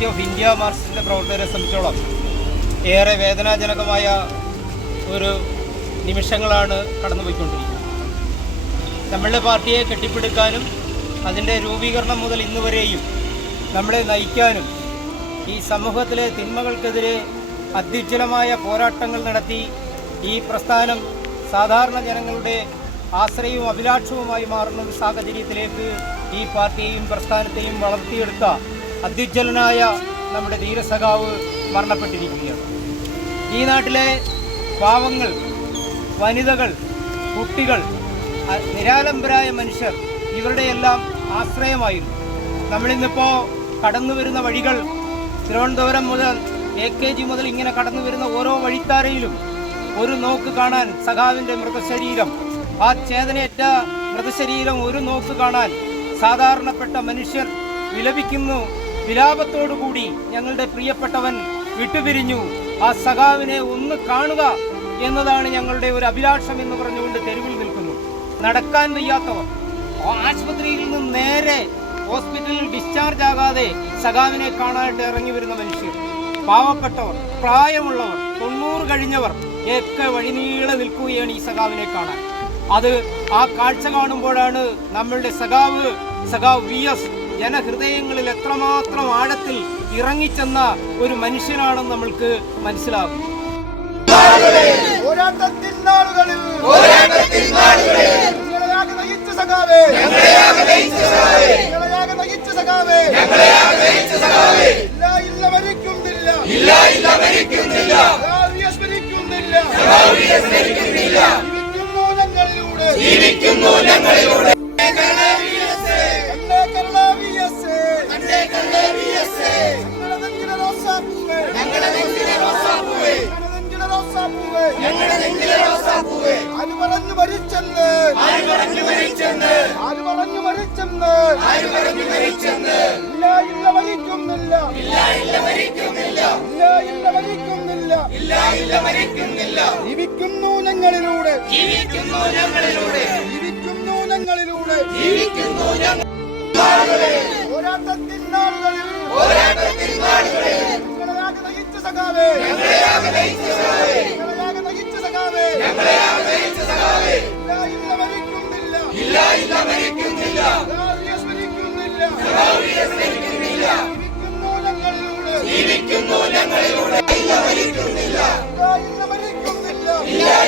Party of India Marxist പ്രവർത്തകരെ സംബന്ധിച്ചോളം ഏറെ വേദനാജനകമായ ഒരു നിമിഷങ്ങളാണ് കടന്നുപോയിക്കൊണ്ടിരിക്കുന്നത്. നമ്മളുടെ പാർട്ടിയെ കെട്ടിപ്പടുക്കാനും അതിൻ്റെ രൂപീകരണം മുതൽ ഇന്നുവരെയും നമ്മളെ നയിക്കാനും ഈ സമൂഹത്തിലെ തിന്മകൾക്കെതിരെ അത്യുജ്വലമായ പോരാട്ടങ്ങൾ നടത്തി ഈ പ്രസ്ഥാനം സാധാരണ ജനങ്ങളുടെ ആശ്രയവും അഭിലാഷവുമായി മാറുന്ന ഒരു സാഹചര്യത്തിലേക്ക് ഈ പാർട്ടിയെയും പ്രസ്ഥാനത്തെയും വളർത്തിയെടുത്ത അത്യുജ്വലനായ നമ്മുടെ ധീരസഖാവ് മരണപ്പെട്ടിരിക്കുകയാണ്. ഈ നാട്ടിലെ പാവങ്ങൾ, വനിതകൾ, കുട്ടികൾ, നിരാലംബരായ മനുഷ്യർ ഇവരുടെയെല്ലാം ആശ്രയമായിരുന്നു. നമ്മളിന്നിപ്പോൾ കടന്നു വരുന്ന വഴികൾ തിരുവനന്തപുരം മുതൽ AKG മുതൽ ഇങ്ങനെ കടന്നു വരുന്ന ഓരോ വഴിത്താരയിലും ഒരു നോക്ക് കാണാൻ സഖാവിൻ്റെ മൃതശരീരം, ആ ചേതനയേറ്റ മൃതശരീരം ഒരു നോക്ക് കാണാൻ സാധാരണപ്പെട്ട മനുഷ്യർ വിലപിക്കുന്നു. വിലാപത്തോടുകൂടി ഞങ്ങളുടെ പ്രിയപ്പെട്ടവൻ വിട്ടുപിരിഞ്ഞു, ആ സഖാവിനെ ഒന്ന് കാണുക എന്നതാണ് ഞങ്ങളുടെ ഒരു അഭിലാഷം എന്ന് പറഞ്ഞുകൊണ്ട് തെരുവിൽ നിൽക്കുന്നു. നടക്കാൻ വയ്യാത്തവർ, ആശുപത്രിയിൽ നിന്ന് നേരെ ഹോസ്പിറ്റലിൽ ഡിസ്ചാർജ് ആകാതെ സഖാവിനെ കാണാനായിട്ട് ഇറങ്ങി വരുന്ന മനുഷ്യർ, പാവപ്പെട്ടവർ, പ്രായമുള്ളവർ, 90 കഴിഞ്ഞവർ ഒക്കെ വഴിനീളെ നിൽക്കുകയാണ് ഈ സഖാവിനെ കാണാൻ. അത് ആ കാഴ്ച കാണുമ്പോഴാണ് നമ്മളുടെ സഖാവ് VS ജനഹൃദയങ്ങളിൽ എത്രമാത്രം ആഴത്തിൽ ഇറങ്ങിച്ചെന്ന ഒരു മനുഷ്യനാണെന്ന് നമ്മൾക്ക് മനസ്സിലാകും. ജീവിക്കുന്നു ഞങ്ങളിലൂടെ, ജീവിക്കുന്നു ഞങ്ങളിലൂടെ, ജീവിക്കുന്നു ഞങ്ങളിലൂടെ, ജീവിക്കുന്നു ഞങ്ങളിലൂടെ. പോരാട്ടത്തിൻ നാളുകളിൽ, പോരാട്ടത്തിൻ നാളുകളിൽ ഞങ്ങളെയാകെ നയിച്ച സഖാവേ, ഞങ്ങളെയാകെ നയിച്ച സഖാവേ, ഞങ്ങളെയാകെ നയിച്ച സഖാവേ, ഞങ്ങളെയാകെ നയിച്ച സഖാവേ. ഇല്ല മരിക്കുന്നില്ല, ഇല്ല മരിക്കുന്നില്ല, മരിക്കുന്നില്ല, മരിക്കുന്നില്ല. ജീവിക്കുന്നു ഞങ്ങളിലൂടെ, ജീവിക്കുന്നു ഞങ്ങളിലൂടെ, ഇല്ല മരിക്കുന്നില്ല, ഇല്ല മരിക്കുന്നില്ല,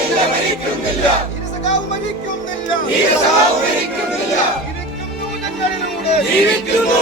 ഇല്ല മരിക്കുന്നില്ല. ധീരസഖാവ് മരിക്കുന്നില്ല, ധീരസഖാവ് മരിക്കുന്നില്ല. ജീവിക്കുന്നു ഞങ്ങളിലൂടെ, ജീവിക്കുന്നു